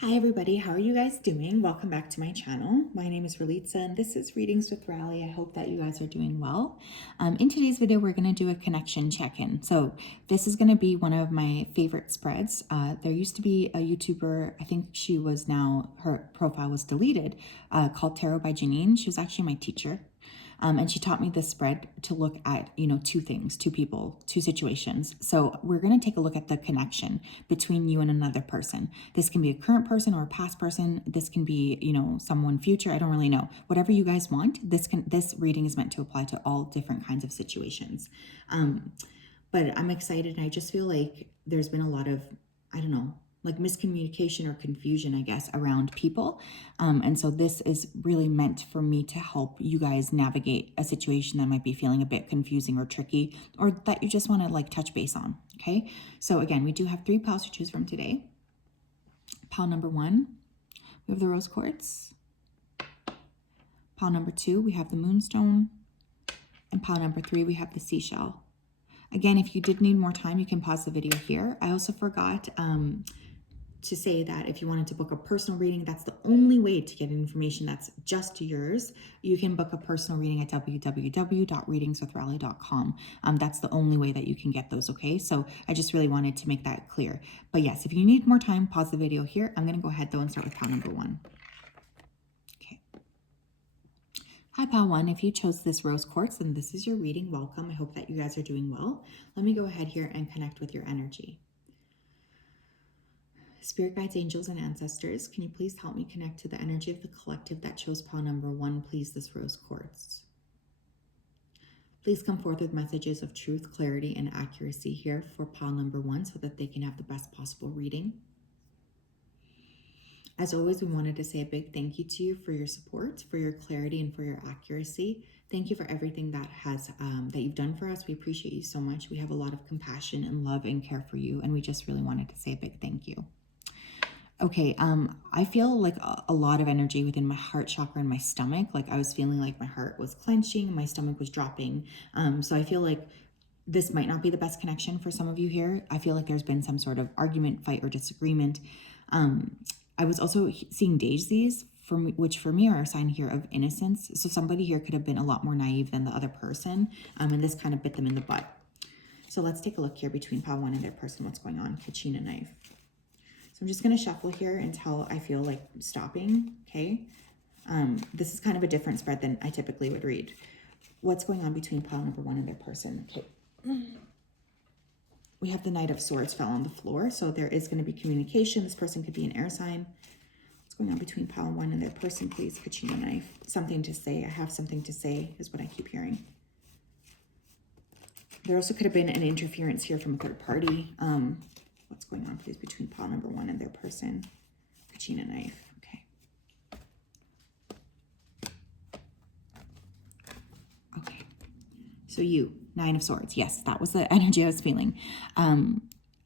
Hi everybody, how are you guys doing? Welcome back to my channel. My name is Ralitza and this is Readings with Rali. I hope that you guys are doing well. In today's video, we're going to do a connection check-in. So this is going to be one of my favorite spreads. There used to be a YouTuber, I think she was now, her profile was deleted, called Tarot by Janine. She was actually my teacher. And she taught me this spread to look at, two things, two people, two situations. So we're going to take a look at the connection between you and another person. This can be a current person or a past person. This can be, someone future. I don't really know. Whatever you guys want, this reading is meant to apply to all different kinds of situations. But I'm excited, and I just feel like there's been a lot of, I don't know, like miscommunication or confusion, I guess, around people. And so this is really meant for me to help you guys navigate a situation that might be feeling a bit confusing or tricky, or that you just want to touch base on. Okay. So again, we do have 3 piles to choose from today. Pile number 1, we have the rose quartz. Pile number 2, we have the moonstone. And pile number 3, we have the seashell. Again, if you did need more time, you can pause the video here. I also forgot to say that if you wanted to book a personal reading, that's the only way to get information that's just yours. You can book a personal reading at www.readingswithrali.com. That's the only way that you can get those, okay? So I just really wanted to make that clear. But yes, if you need more time, pause the video here. I'm gonna go ahead though and start with pile number 1. Okay. Hi, pile 1. If you chose this rose quartz, then this is your reading. Welcome. I hope that you guys are doing well. Let me go ahead here and connect with your energy. Spirit guides, angels, and ancestors, can you please help me connect to the energy of the collective that chose pile number 1, please, this rose quartz? Please come forth with messages of truth, clarity, and accuracy here for pile number 1 so that they can have the best possible reading. As always, we wanted to say a big thank you to you for your support, for your clarity, and for your accuracy. Thank you for everything that you've done for us. We appreciate you so much. We have a lot of compassion and love and care for you, and we just really wanted to say a big thank you. Okay, I feel like a lot of energy within my heart chakra and my stomach. Like I was feeling like my heart was clenching, my stomach was dropping. So I feel like this might not be the best connection for some of you here. I feel like there's been some sort of argument, fight, or disagreement. I was also seeing daisies, which for me are a sign here of innocence. So somebody here could have been a lot more naive than the other person, and this kind of bit them in the butt. So let's take a look here between pile 1 and their person. What's going on? Kachina knife. So I'm just going to shuffle here until I feel like stopping, okay? This is kind of a different spread than I typically would read. What's going on between pile number 1 and their person? Okay. We have the Knight of Swords fell on the floor, so there is going to be communication. This person could be an air sign. What's going on between pile 1 and their person, please? Kachina knife. Something to say. I have something to say is what I keep hearing. There also could have been an interference here from a third party. What's going on, please, between pile number 1 and their person? Kachina knife. Okay. Okay. So you, 9 of Swords. Yes, that was the energy I was feeling.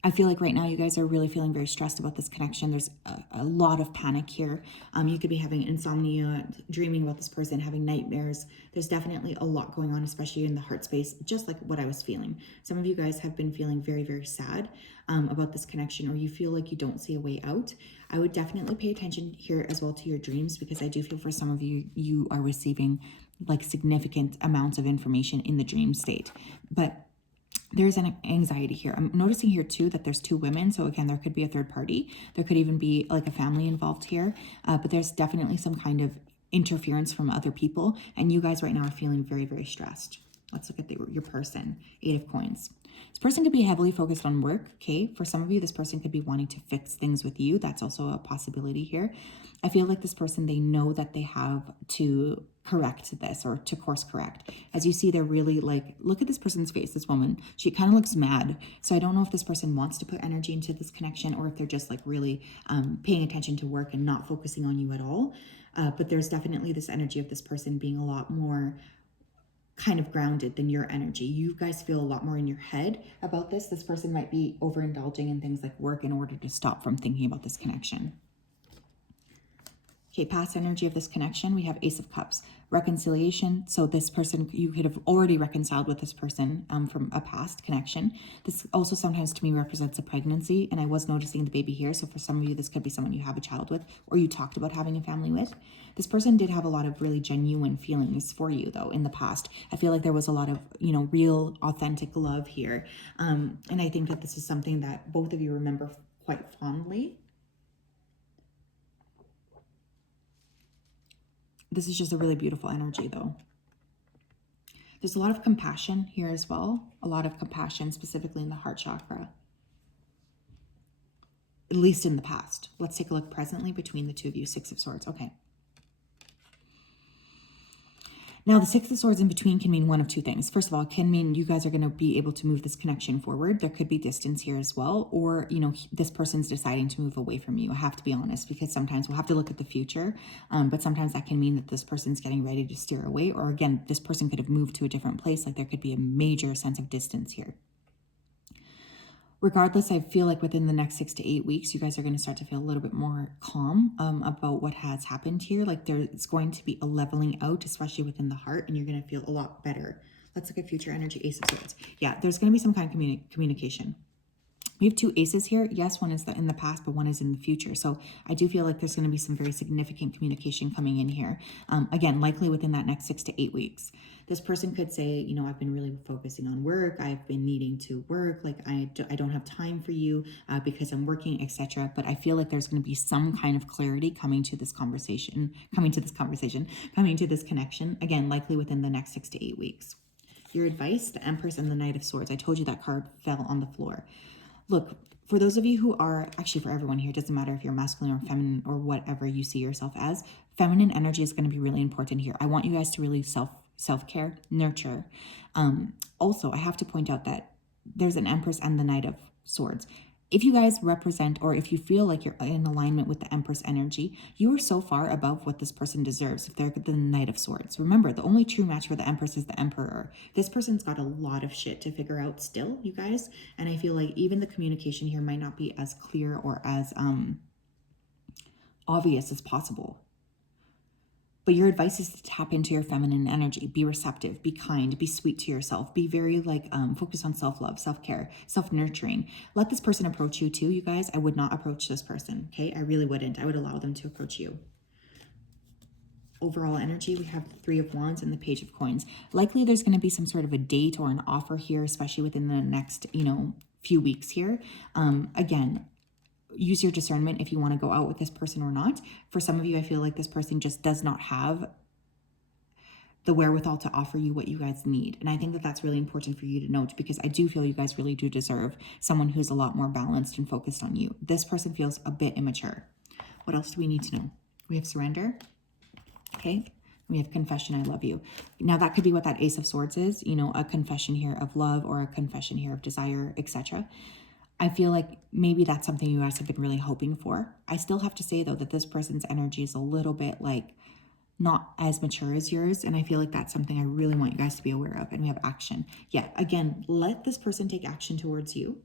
I feel like right now you guys are really feeling very stressed about this connection. There's a lot of panic here. You could be having insomnia, dreaming about this person, having nightmares. There's definitely a lot going on, especially in the heart space, just like what I was feeling. Some of you guys have been feeling very, very sad about this connection, or you feel like you don't see a way out. I would definitely pay attention here as well to your dreams, because I do feel for some of you, you are receiving like significant amounts of information in the dream state. But there's an anxiety here. I'm noticing here too that there's 2 women. So again, there could be a third party. There could even be like a family involved here. But there's definitely some kind of interference from other people. And you guys right now are feeling very, very stressed. Let's look at your person. 8 of Coins. This person could be heavily focused on work, okay? For some of you, this person could be wanting to fix things with you. That's also a possibility here. I feel like this person, they know that they have to correct this or to course correct. As you see, they're really like, look at this person's face, this woman. She kind of looks mad. So I don't know if this person wants to put energy into this connection, or if they're just like really paying attention to work and not focusing on you at all. But there's definitely this energy of this person being a lot more kind of grounded than your energy. You guys feel a lot more in your head about this. This person might be overindulging in things like work in order to stop from thinking about this connection. Okay, past energy of this connection, we have Ace of Cups, reconciliation. So this person, you could have already reconciled with this person from a past connection. This also sometimes to me represents a pregnancy, and I was noticing the baby here. So for some of you, this could be someone you have a child with, or you talked about having a family with. This person did have a lot of really genuine feelings for you, though, in the past. I feel like there was a lot of, real, authentic love here. And I think that this is something that both of you remember quite fondly. This is just a really beautiful energy, though. There's a lot of compassion here as well. A lot of compassion, specifically in the heart chakra. At least in the past. Let's take a look presently between the two of you. Six of Swords. Okay. Now, the Six of Swords in between can mean one of two things. First of all, it can mean you guys are going to be able to move this connection forward. There could be distance here as well. Or, this person's deciding to move away from you. I have to be honest, because sometimes we'll have to look at the future. But sometimes that can mean that this person's getting ready to steer away. Or again, this person could have moved to a different place. Like there could be a major sense of distance here. Regardless, I feel like within the next 6 to 8 weeks, you guys are going to start to feel a little bit more calm about what has happened here. Like there's going to be a leveling out, especially within the heart, and you're going to feel a lot better. Let's look at future energy, Ace of Swords. Yeah, there's going to be some kind of communication. We have two aces here. Yes, one is in the past, but one is in the future. So I do feel like there's going to be some very significant communication coming in here. Again, likely within that next 6 to 8 weeks. This person could say, I've been really focusing on work. I've been needing to work. Like I don't have time for you because I'm working, etc. But I feel like there's going to be some kind of clarity coming to this conversation, coming to this connection. Again, likely within the next 6 to 8 weeks. Your advice, the Empress and the Knight of Swords. I told you that card fell on the floor. Look, for those of you who are, actually for everyone here, it doesn't matter if you're masculine or feminine or whatever you see yourself as, feminine energy is going to be really important here. I want you guys to really self-care, nurture. Also, I have to point out that there's an Empress and the Knight of Swords. If you guys represent, or if you feel like you're in alignment with the Empress energy, you are so far above what this person deserves if they're the Knight of Swords. Remember, the only true match for the Empress is the Emperor. This person's got a lot of shit to figure out still, you guys. And I feel like even the communication here might not be as clear or as obvious as possible. But your advice is to tap into your feminine energy. Be receptive, be kind, be sweet to yourself. Be very focus on self-love, self-care, self-nurturing. Let this person approach you too, you guys. I would not approach this person, okay? I really wouldn't. I would allow them to approach you. Overall energy, we have the Three of Wands and the Page of Coins. Likely there's going to be some sort of a date or an offer here, especially within the next, few weeks here. Again, use your discernment if you want to go out with this person or not. For some of you, I feel like this person just does not have the wherewithal to offer you what you guys need. And I think that that's really important for you to note, because I do feel you guys really do deserve someone who's a lot more balanced and focused on you. This person feels a bit immature. What else do we need to know? We have surrender. Okay. We have confession, I love you. Now that could be what that Ace of Swords is, a confession here of love or a confession here of desire, etc. I feel like maybe that's something you guys have been really hoping for. I still have to say, though, that this person's energy is a little bit not as mature as yours. And I feel like that's something I really want you guys to be aware of. And we have action. Yeah, again, let this person take action towards you.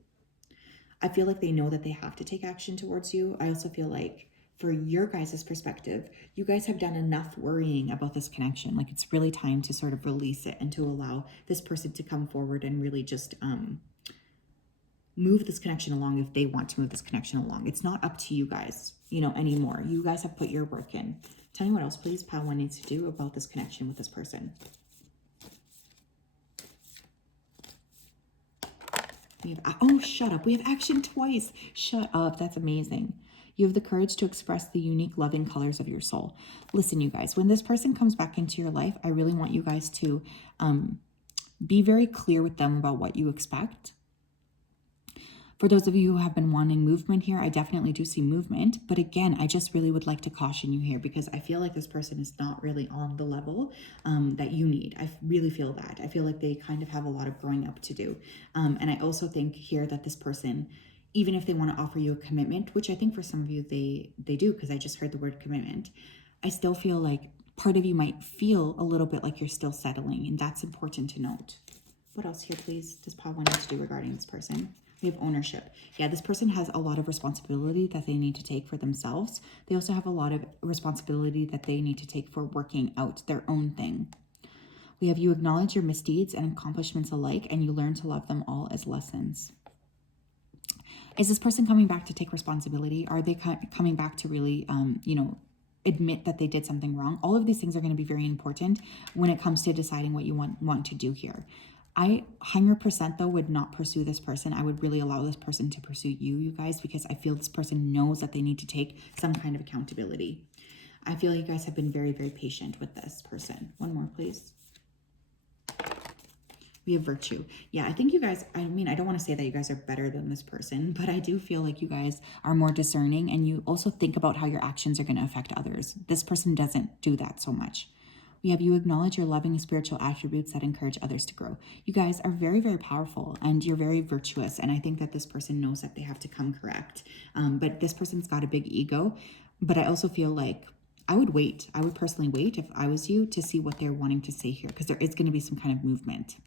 I feel like they know that they have to take action towards you. I also feel like for your guys' perspective, you guys have done enough worrying about this connection. Like it's really time to sort of release it and to allow this person to come forward and really just move this connection along if they want to move this connection along. It's not up to you guys, anymore. You guys have put your work in. Tell me what else, please, Pile 1 needs to do about this connection with this person. We have, oh, shut up. We have action twice. Shut up. That's amazing. You have the courage to express the unique loving colors of your soul. Listen, you guys, when this person comes back into your life, I really want you guys to be very clear with them about what you expect. For those of you who have been wanting movement here, I definitely do see movement. But again, I just really would like to caution you here, because I feel like this person is not really on the level that you need. I really feel that. I feel like they kind of have a lot of growing up to do. And I also think here that this person, even if they want to offer you a commitment, which I think for some of you they do, because I just heard the word commitment, I still feel like part of you might feel a little bit like you're still settling, and that's important to note. What else here, please, does Pile 1 need to do regarding this person? We have ownership. Yeah, this person has a lot of responsibility that they need to take for themselves. They also have a lot of responsibility that they need to take for working out their own thing. We have you acknowledge your misdeeds and accomplishments alike, and you learn to love them all as lessons. Is this person coming back to take responsibility? Are they coming back to really, admit that they did something wrong? All of these things are going to be very important when it comes to deciding what you want to do here. I 100% though would not pursue this person. I would really allow this person to pursue you guys, because I feel this person knows that they need to take some kind of accountability. I feel you guys have been very, very patient with this person. One more, please. We have virtue. Yeah, I think you guys, I don't want to say that you guys are better than this person, but I do feel like you guys are more discerning, and you also think about how your actions are going to affect others. This person doesn't do that so much. We have you acknowledge your loving spiritual attributes that encourage others to grow. You guys are very, very powerful, and you're very virtuous. And I think that this person knows that they have to come correct. But this person's got a big ego. But I also feel like I would wait. I would personally wait if I was you to see what they're wanting to say here, because there is going to be some kind of movement.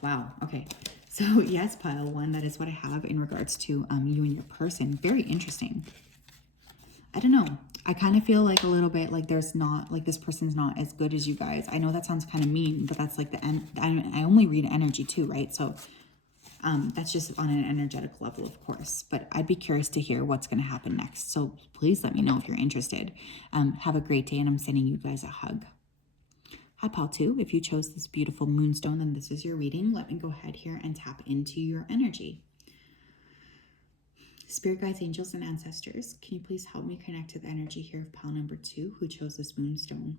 Wow. Okay. So yes, pile one, that is what I have in regards to you and your person. Very interesting. I don't know. I kind of feel like a little bit like there's not, like this person's not as good as you guys. I know that sounds kind of mean, but that's like I only read energy too, right? So that's just on an energetic level, of course. But I'd be curious to hear what's going to happen next. So please let me know if you're interested. Have a great day, and I'm sending you guys a hug. Hi, pile 2. If you chose this beautiful moonstone, then this is your reading. Let me go ahead here and tap into your energy. Spirit guides, angels, and ancestors, can you please help me connect to the energy here of pile number 2 who chose this moonstone?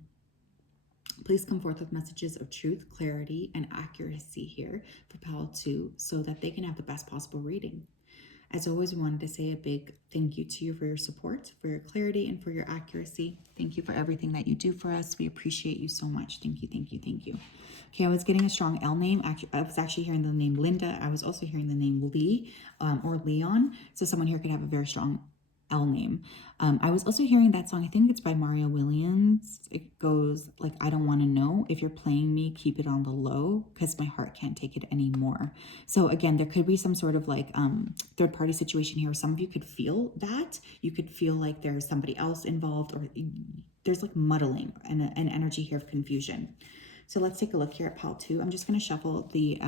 Please come forth with messages of truth, clarity, and accuracy here for pile 2 so that they can have the best possible reading. As always, we wanted to say a big thank you to you for your support, for your clarity, and for your accuracy. Thank you for everything that you do for us. We appreciate you so much. Thank you, thank you, thank you. Okay, I was getting a strong L name. I was actually hearing the name Linda. I was also hearing the name Lee or Leon. So someone here could have a very strong L name. I was also hearing that song. I think it's by Mario Williams. It goes like, I don't want to know. If you're playing me, keep it on the low, because my heart can't take it anymore. So again, there could be some sort of like third party situation here. Some of you could feel that. You could feel like there's somebody else involved, or there's like muddling and an energy here of confusion. So let's take a look here at pile 2. I'm just going to shuffle the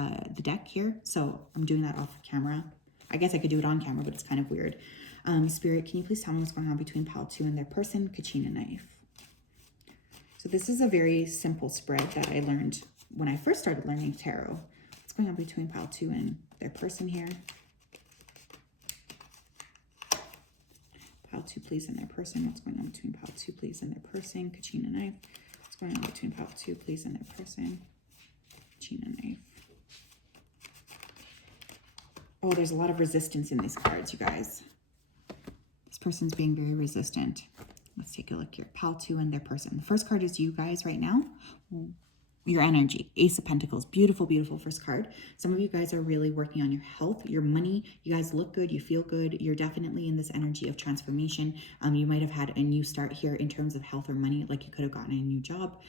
deck here. So I'm doing that off camera. I guess I could do it on camera, but it's kind of weird. Spirit, can you please tell me what's going on between pile 2 and their person? Kachina knife. So this is a very simple spread that I learned when I first started learning tarot. What's going on between pile 2 and their person here? Pile 2, please, and their person. What's going on between pile 2, please, and their person? Kachina knife. What's going on between pile 2, please, and their person? Kachina knife. Oh, there's a lot of resistance in these cards, you guys. This person's being very resistant. Let's take a look here. Pile 2 and their person. The first card is you guys right now. Your energy. Ace of Pentacles. Beautiful, beautiful first card. Some of you guys are really working on your health, your money. You guys look good. You feel good. You're definitely in this energy of transformation. You might have had a new start here in terms of health or money, like you could have gotten a new job.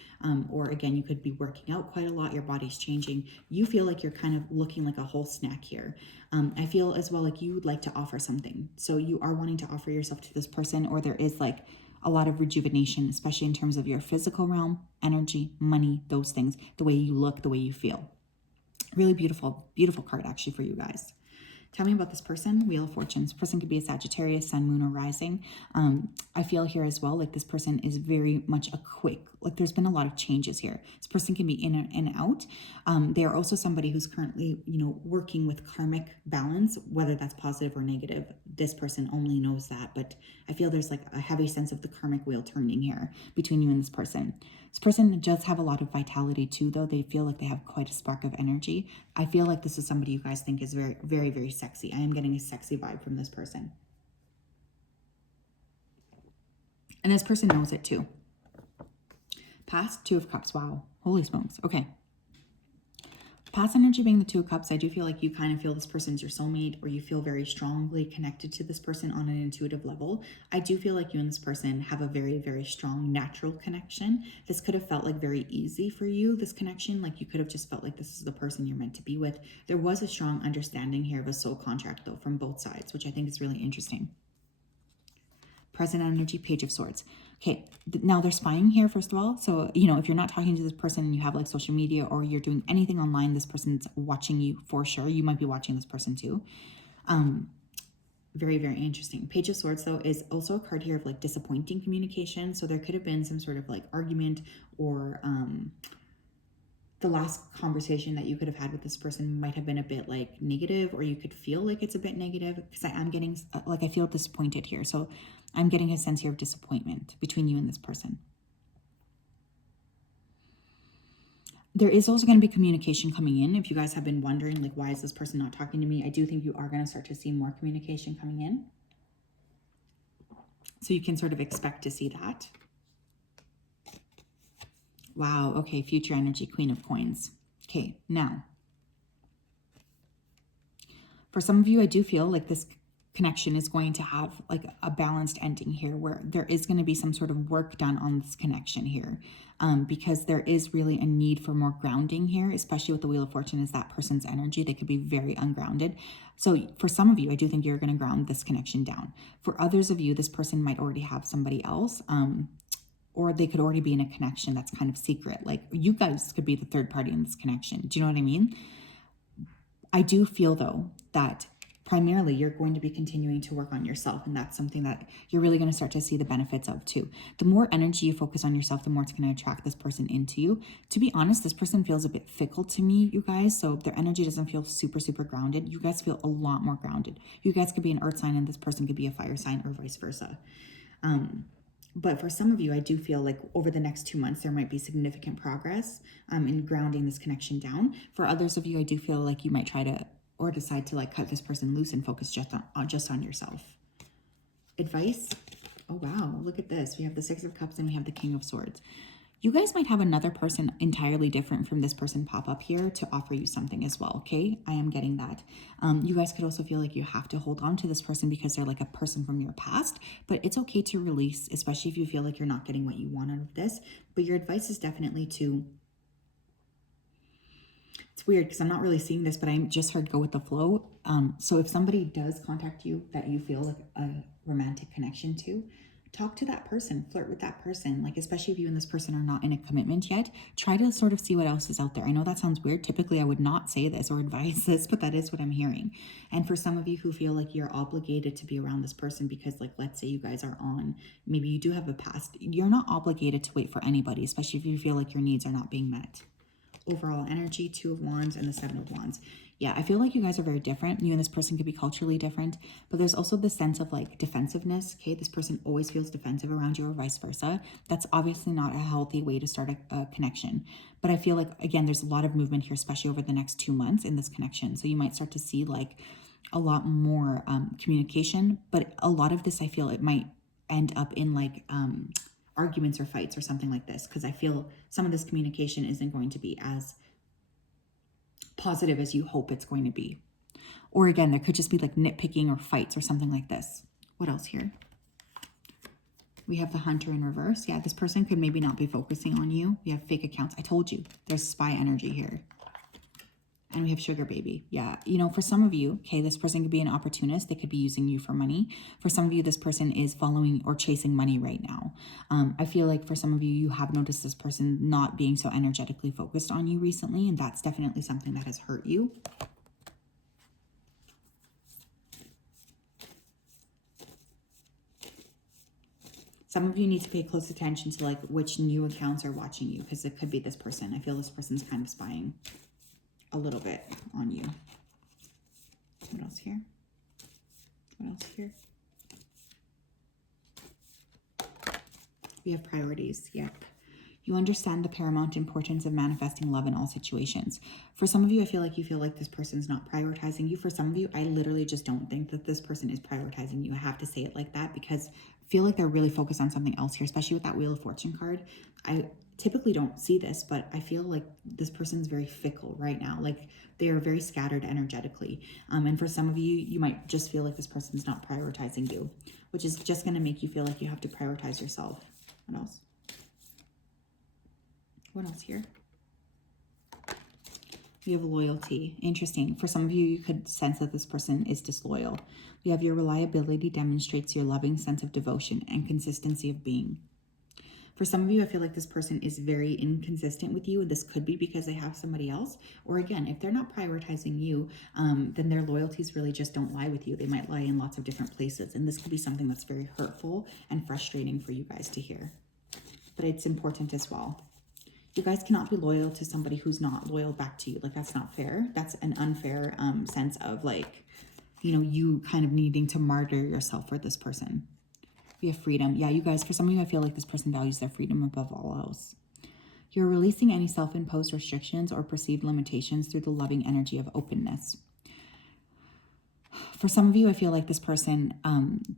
Or again, you could be working out quite a lot. Your body's changing. You feel like you're kind of looking like a whole snack here. I feel as well like you would like to offer something. So you are wanting to offer yourself to this person, or there is like a lot of rejuvenation, especially in terms of your physical realm, energy, money, those things, the way you look, the way you feel. Really beautiful, beautiful card actually for you guys. Tell me about this person. Wheel of Fortune. This person could be a Sagittarius, Sun, Moon, or Rising. I feel here as well like this person is very much a quick, like there's been a lot of changes here. This person can be in and out. They are also somebody who's currently, working with karmic balance, whether that's positive or negative. This person only knows that, but I feel there's like a heavy sense of the karmic wheel turning here between you and this person. This person does have a lot of vitality too, though. They feel like they have quite a spark of energy. I feel like this is somebody you guys think is very, very, very sexy. I am getting a sexy vibe from this person. And this person knows it too. Past, 2 of Cups. Wow. Holy smokes. Okay. past energy being the Two of Cups, I do feel like you kind of feel this person's your soulmate, or you feel very strongly connected to this person on an intuitive level. I do feel like you and this person have a very, very strong natural connection. This could have felt like very easy for you, this connection. Like you could have just felt like this is the person you're meant to be with. There was a strong understanding here of a soul contract though from both sides, which I think is really interesting. Present energy, Page of Swords. Okay, now they're spying here, first of all. So, you know, if you're not talking to this person and you have like social media or you're doing anything online, this person's watching you for sure. You might be watching this person too. Very, very interesting. Page of Swords, though, is also a card here of like disappointing communication. So there could have been some sort of like argument or the last conversation that you could have had with this person might have been a bit like negative, or you could feel like it's a bit negative, because I am getting like, I feel disappointed here. So I'm getting a sense here of disappointment between you and this person. There is also going to be communication coming in. If you guys have been wondering, like, why is this person not talking to me? I do think you are going to start to see more communication coming in. So you can sort of expect to see that. Wow. Okay. Future energy, Queen of Coins. Okay. Now, for some of you, I do feel like this connection is going to have like a balanced ending here, where there is going to be some sort of work done on this connection here, because there is really a need for more grounding here, especially with the Wheel of Fortune is that person's energy. They could be very ungrounded. So for some of you, I do think you're going to ground this connection down. For others of you, this person might already have somebody else, or they could already be in a connection that's kind of secret. Like you guys could be the third party in this connection. Do you know what I mean? I do feel though that primarily you're going to be continuing to work on yourself, and that's something that you're really going to start to see the benefits of too. The more energy you focus on yourself, the more it's going to attract this person into you. To be honest, this person feels a bit fickle to me, you guys. So their energy doesn't feel super, super grounded. You guys feel a lot more grounded. You guys could be an earth sign and this person could be a fire sign, or vice versa. But for some of you, I do feel like over the next 2 months, there might be significant progress in grounding this connection down. For others of you, I do feel like you might try to or decide to like cut this person loose and focus just on yourself. Advice. Oh, wow. Look at this. We have the Six of Cups and we have the King of Swords. You guys might have another person entirely different from this person pop up here to offer you something as well. Okay. I am getting that. You guys could also feel like you have to hold on to this person because they're like a person from your past, but it's okay to release, especially if you feel like you're not getting what you want out of this. But your advice is definitely to, it's weird because I'm not really seeing this, but I just heard go with the flow. So if somebody does contact you that you feel like a romantic connection to, talk to that person, flirt with that person. Like, especially if you and this person are not in a commitment yet, try to sort of see what else is out there. I know that sounds weird. Typically I would not say this or advise this, but that is what I'm hearing. And for some of you who feel like you're obligated to be around this person because, like, let's say you guys are on, maybe you do have a past, you're not obligated to wait for anybody, especially if you feel like your needs are not being met. Overall energy, Two of Wands and the Seven of Wands. Yeah, I feel like you guys are very different. You and this person could be culturally different, but there's also this sense of like defensiveness. Okay, this person always feels defensive around you or vice versa. That's obviously not a healthy way to start a connection. But I feel like, again, there's a lot of movement here, especially over the next 2 months in this connection. So you might start to see like a lot more communication, but a lot of this, I feel it might end up in like arguments or fights or something like this, because I feel some of this communication isn't going to be as positive as you hope it's going to be. Or again, there could just be like nitpicking or fights or something like this. What else here? We have the Hunter in reverse. Yeah, this person could maybe not be focusing on you. We have fake accounts. I told you, there's spy energy here. And we have Sugar Baby. Yeah, you know, for some of you, okay, this person could be an opportunist. They could be using you for money. For some of you, this person is following or chasing money right now. I feel like for some of you, you have noticed this person not being so energetically focused on you recently, and that's definitely something that has hurt you. Some of you need to pay close attention to like which new accounts are watching you, because it could be this person. I feel this person's kind of spying a little bit on you. What else here? What else here? We have priorities. Yep. You understand the paramount importance of manifesting love in all situations. For some of you, I feel like you feel like this person's not prioritizing you. For some of you, I literally just don't think that this person is prioritizing you. I have to say it like that because I feel like they're really focused on something else here, especially with that Wheel of Fortune card. I typically don't see this, but I feel like this person's very fickle right now. Like they are very scattered energetically. And for some of you, you might just feel like this person's not prioritizing you, which is just going to make you feel like you have to prioritize yourself. What else? What else here? We have loyalty. Interesting. For some of you, you could sense that this person is disloyal. We have your reliability demonstrates your loving sense of devotion and consistency of being. For some of you, I feel like this person is very inconsistent with you. This could be because they have somebody else. Or again, if they're not prioritizing you, then their loyalties really just don't lie with you. They might lie in lots of different places. And this could be something that's very hurtful and frustrating for you guys to hear. But it's important as well. You guys cannot be loyal to somebody who's not loyal back to you. Like, that's not fair. That's an unfair sense of, like, you know, you kind of needing to martyr yourself for this person. We have freedom. Yeah, you guys, for some of you, I feel like this person values their freedom above all else. You're releasing any self-imposed restrictions or perceived limitations through the loving energy of openness. For some of you, I feel like this person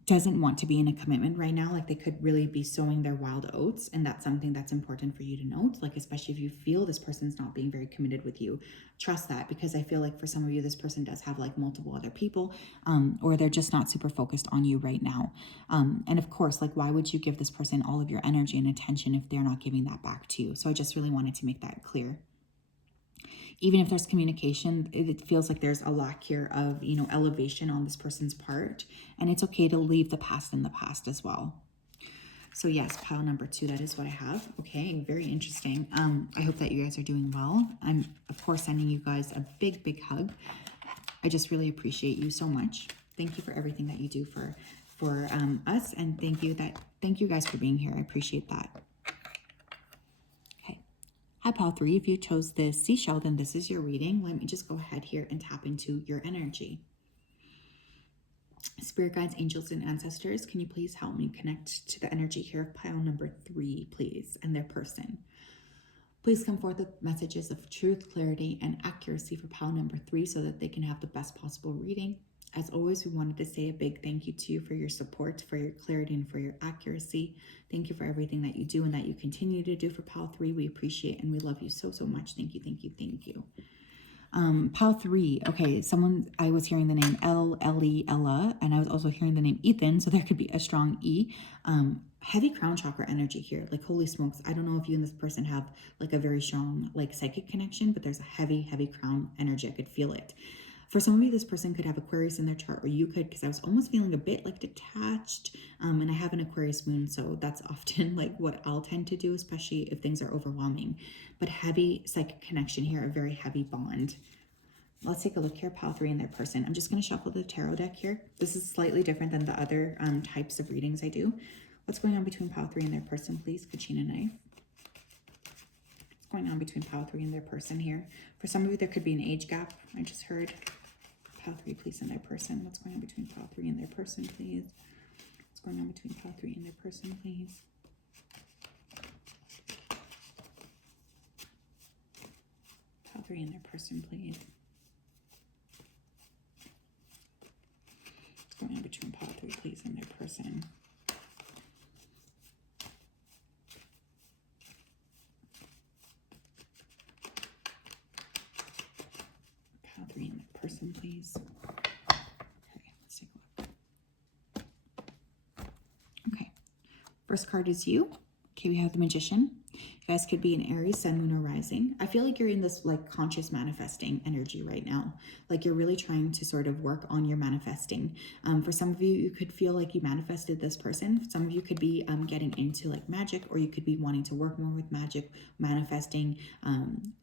doesn't want to be in a commitment right now. Like they could really be sowing their wild oats. And that's something that's important for you to note. Like, especially if you feel this person's not being very committed with you, trust that, because I feel like for some of you, this person does have like multiple other people, or they're just not super focused on you right now. And of course, like, why would you give this person all of your energy and attention if they're not giving that back to you? So I just really wanted to make that clear. Even if there's communication, it feels like there's a lack here of, you know, elevation on this person's part. And it's okay to leave the past in the past as well. So yes, pile number 2, that is what I have. Okay, very interesting. I hope that you guys are doing well. I'm, of course, sending you guys a big, big hug. I just really appreciate you so much. Thank you for everything that you do for us. And thank you guys for being here. I appreciate that. Hi, pile 3. If you chose this seashell, then this is your reading. Let me just go ahead here and tap into your energy. Spirit guides, angels, and ancestors, can you please help me connect to the energy here of pile number 3, please, and their person? Please come forth with messages of truth, clarity, and accuracy for pile number 3 so that they can have the best possible reading. As always, we wanted to say a big thank you to you for your support, for your clarity, and for your accuracy. Thank you for everything that you do and that you continue to do for pile 3. We appreciate and we love you so, so much. Thank you, thank you, thank you. Pile 3. Okay, I was hearing the name Ellie, Ella, and I was also hearing the name Ethan, so there could be a strong E. Heavy crown chakra energy here. Like, holy smokes, I don't know if you and this person have like a very strong like psychic connection, but there's a heavy, heavy crown energy. I could feel it. For some of you, this person could have Aquarius in their chart, or you could, because I was almost feeling a bit like detached, and I have an Aquarius moon, so that's often like what I'll tend to do, especially if things are overwhelming. But heavy psychic connection here, a very heavy bond. Let's take a look here, pile 3 in their person. I'm just going to shuffle the tarot deck here. This is slightly different than the other types of readings I do. What's going on between pile 3 and their person, please? Kachina knife. What's going on between pile 3 and their person here? For some of you, there could be an age gap. I just heard. Pile 3, please, and their person. What's going on between pile 3 and their person, please? What's going on between pile 3 and their person, please? Pile 3 and their person, please. What's going on between pile 3, please, and their person? Pile 3 and their person, please. Okay, let's take a look. Okay, first card is you. Okay, we have the Magician. You guys could be an Aries, Sun, Moon, or Rising. I feel like you're in this like conscious manifesting energy right now. Like you're really trying to sort of work on your manifesting. For some of you, you could feel like you manifested this person. Some of you could be getting into like magic, or you could be wanting to work more with magic, manifesting.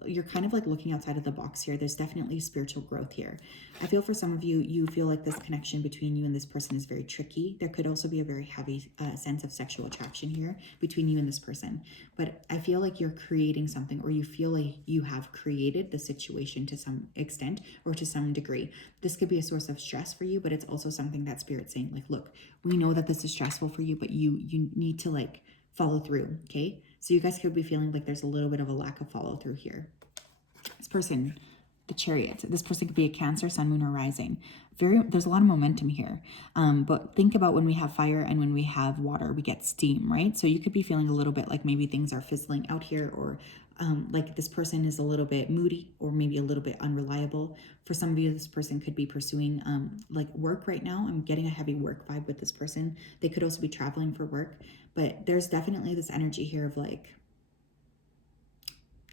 You're kind of like looking outside of the box here. There's definitely spiritual growth here. I feel for some of you, you feel like this connection between you and this person is very tricky. There could also be a very heavy sense of sexual attraction here between you and this person. But I feel like you're creating something, or you feel like you have created the situation to some extent or to some degree. This could be a source of stress for you, but it's also something that Spirit's saying, like, look, we know that this is stressful for you, but you need to like follow through, okay? So you guys could be feeling like there's a little bit of a lack of follow through here. This person, the Chariot, this person could be a Cancer, Sun, Moon, or Rising. There's a lot of momentum here. But think about when we have fire and when we have water, we get steam, right? So you could be feeling a little bit like maybe things are fizzling out here, or like this person is a little bit moody or maybe a little bit unreliable. For some of you, this person could be pursuing like work right now. I'm getting a heavy work vibe with this person. They could also be traveling for work, but there's definitely this energy here of like,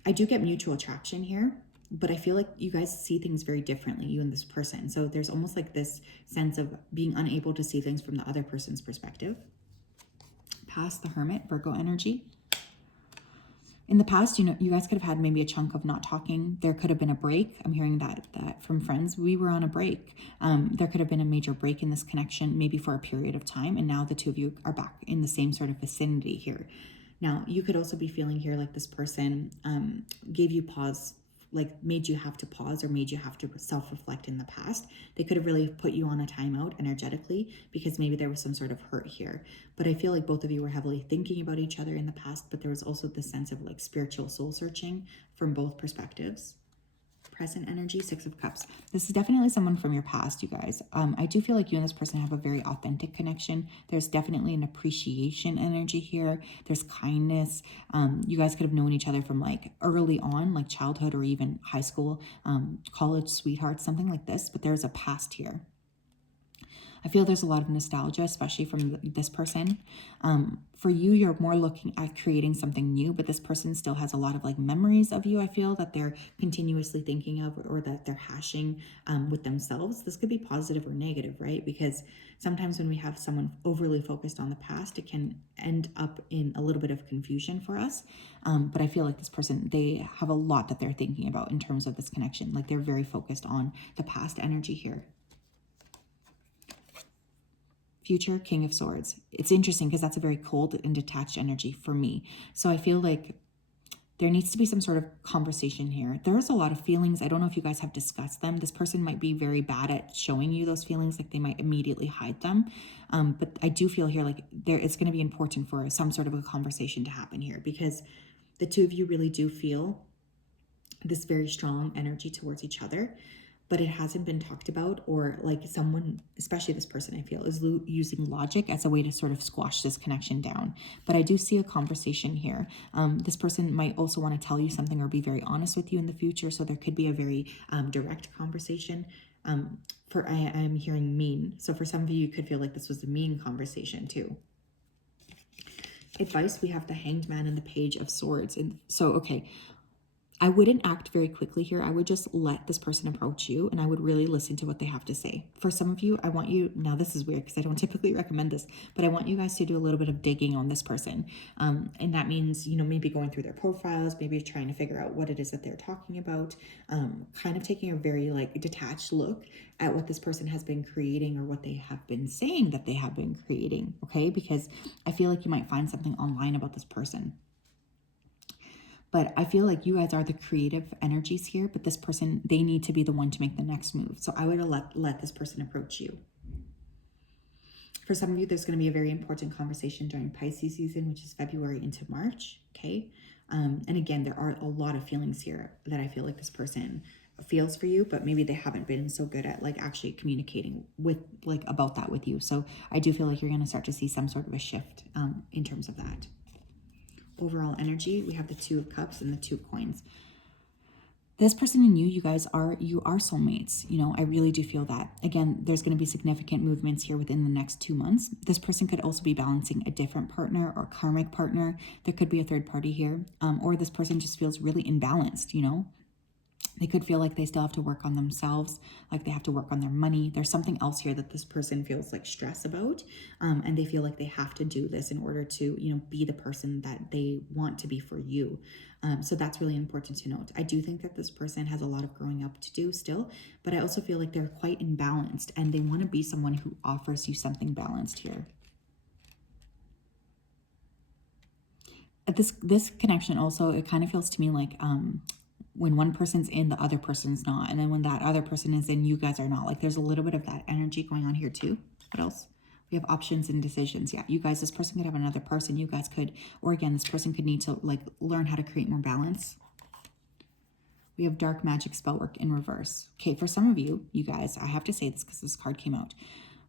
I do get mutual attraction here, but I feel like you guys see things very differently, you and this person. So there's almost like this sense of being unable to see things from the other person's perspective. Past, the Hermit, Virgo energy. In the past, you know, you guys could have had maybe a chunk of not talking. There could have been a break. I'm hearing that from friends. We were on a break. There could have been a major break in this connection, maybe for a period of time. And now the two of you are back in the same sort of vicinity here. Now, you could also be feeling here like this person gave you pause, like made you have to pause or made you have to self-reflect in the past. They could have really put you on a timeout energetically because maybe there was some sort of hurt here. But I feel like both of you were heavily thinking about each other in the past, but there was also this sense of like spiritual soul searching from both perspectives. Present energy, Six of Cups. This is definitely someone from your past, you guys. I do feel like you and this person have a very authentic connection. There's definitely an appreciation energy here. There's kindness. You guys could have known each other from like early on, like childhood or even high school, college sweethearts, something like this. But there's a past here. I feel there's a lot of nostalgia, especially from this person. For you, you're more looking at creating something new, but this person still has a lot of like memories of you, I feel, that they're continuously thinking of or that they're hashing with themselves. This could be positive or negative, right? Because sometimes when we have someone overly focused on the past, it can end up in a little bit of confusion for us. But I feel like this person, they have a lot that they're thinking about in terms of this connection. Like they're very focused on the past energy here. Future, King of Swords. It's interesting because that's a very cold and detached energy for me. So I feel like there needs to be some sort of conversation here. There's a lot of feelings. I don't know if you guys have discussed them. This person might be very bad at showing you those feelings, like they might immediately hide them. But I do feel here like it's going to be important for some sort of a conversation to happen here because the two of you really do feel this very strong energy towards each other. But it hasn't been talked about, or like someone, especially this person, I feel, is using logic as a way to sort of squash this connection down. But I do see a conversation here. This person might also want to tell you something or be very honest with you in the future. So there could be a very direct conversation. I'm hearing mean. So for some of you, you could feel like this was a mean conversation too. Advice, we have the Hanged Man and the Page of Swords. And so, okay, I wouldn't act very quickly here. I would just let this person approach you and I would really listen to what they have to say. For some of you, I want you, now this is weird because I don't typically recommend this, but I want you guys to do a little bit of digging on this person. And that means, you know, maybe going through their profiles, maybe trying to figure out what it is that they're talking about, kind of taking a very like detached look at what this person has been creating or what they have been saying that they have been creating, okay? Because I feel like you might find something online about this person. But I feel like you guys are the creative energies here, but this person, they need to be the one to make the next move. So I would let this person approach you. For some of you, there's going to be a very important conversation during Pisces season, which is February into March, okay? And again, there are a lot of feelings here that I feel like this person feels for you, but maybe they haven't been so good at like actually communicating with like about that with you. So I do feel like you're going to start to see some sort of a shift in terms of that. Overall energy, we have the Two of Cups and the Two of Coins. This person and you guys are soulmates. You know, I really do feel that. Again, there's going to be significant movements here within the next 2 months. This person could also be balancing a different partner or karmic partner. There could be a third party here, or this person just feels really imbalanced, you know. They could feel like they still have to work on themselves, like they have to work on their money. There's something else here that this person feels like stress about, and they feel like they have to do this in order to, you know, be the person that they want to be for you. So that's really important to note. I do think that this person has a lot of growing up to do still, but I also feel like they're quite imbalanced and they want to be someone who offers you something balanced here. This connection also, it kind of feels to me like when one person's in, the other person's not. And then when that other person is in, you guys are not. Like there's a little bit of that energy going on here too. What else? We have options and decisions. Yeah, you guys, this person could have another person. You guys could, or again, this person could need to like learn how to create more balance. We have dark magic spell work in reverse. Okay, for some of you, you guys, I have to say this because this card came out.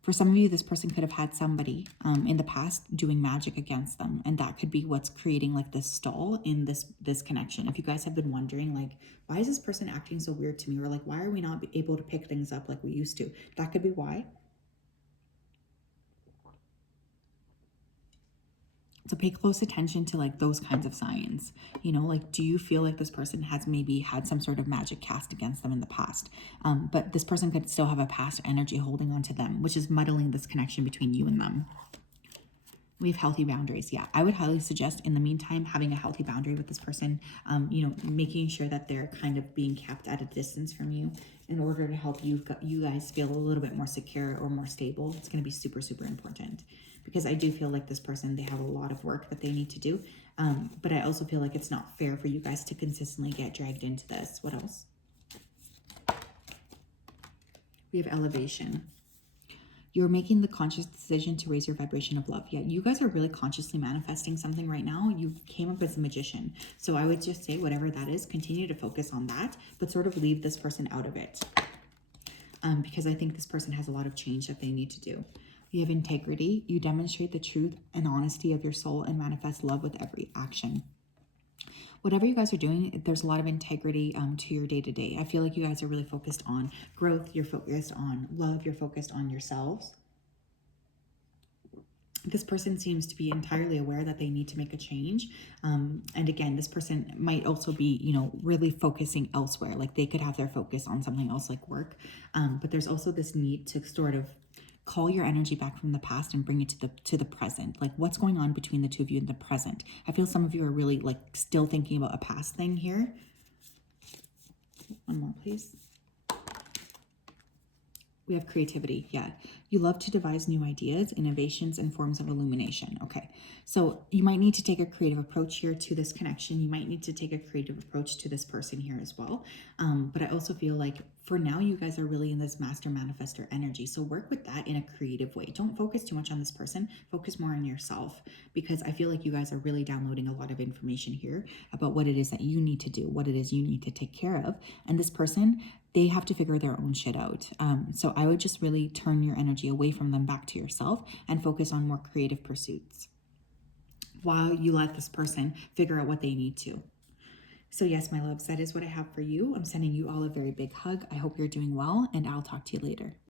For some of you, this person could have had somebody in the past doing magic against them. And that could be what's creating like this stall in this connection. If you guys have been wondering, like, why is this person acting so weird to me? Or like, why are we not able to pick things up like we used to? That could be why. So pay close attention to like those kinds of signs. You know, like, do you feel like this person has maybe had some sort of magic cast against them in the past? But this person could still have a past energy holding on to them, which is muddling this connection between you and them. We have healthy boundaries. Yeah, I would highly suggest in the meantime having a healthy boundary with this person, you know, making sure that they're kind of being kept at a distance from you in order to help you guys feel a little bit more secure or more stable. It's going to be super, super important, because I do feel like this person, they have a lot of work that they need to do. But I also feel like it's not fair for you guys to consistently get dragged into this. What else? We have elevation. You're making the conscious decision to raise your vibration of love. Yeah, you guys are really consciously manifesting something right now. You came up as a magician. So I would just say whatever that is, continue to focus on that, but sort of leave this person out of it. Because I think this person has a lot of change that they need to do. You have integrity. You demonstrate the truth and honesty of your soul and manifest love with every action. Whatever you guys are doing, there's a lot of integrity to your day-to-day. I feel like you guys are really focused on growth. You're focused on love. You're focused on yourselves. This person seems to be entirely aware that they need to make a change. And again, this person might also be, you know, really focusing elsewhere. Like they could have their focus on something else like work. But there's also this need to sort of call your energy back from the past and bring it to the present. Like what's going on between the two of you in the present. I feel some of you are really like still thinking about a past thing here. One more, please. We have creativity. Yeah. You love to devise new ideas, innovations, and forms of illumination. Okay. So you might need to take a creative approach here to this connection. You might need to take a creative approach to this person here as well. But I also feel like for now, you guys are really in this master manifestor energy. So work with that in a creative way. Don't focus too much on this person. Focus more on yourself, because I feel like you guys are really downloading a lot of information here about what it is that you need to do, what it is you need to take care of. And this person, they have to figure their own shit out. So I would just really turn your energy away from them back to yourself and focus on more creative pursuits while you let this person figure out what they need to. So yes, my loves, that is what I have for you. I'm sending you all a very big hug. I hope you're doing well, and I'll talk to you later.